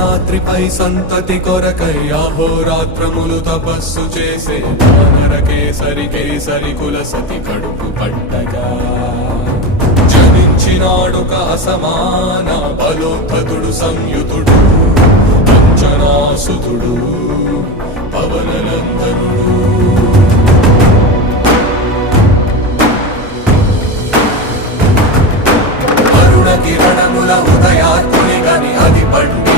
అంజనాద్రిపై సంతతి కొరకై అహోరాత్రములు తపస్సు చేసే వానర కేసరి కేసరి కుల సతి కడుపు పట్టగా జనించినాడొక అసమాన బలోద్ధతుడు సంయుతుడు అంజనాసుతుడు పవననందనుడు. కిరణముల ఉదయాత్ముని గని అది పండి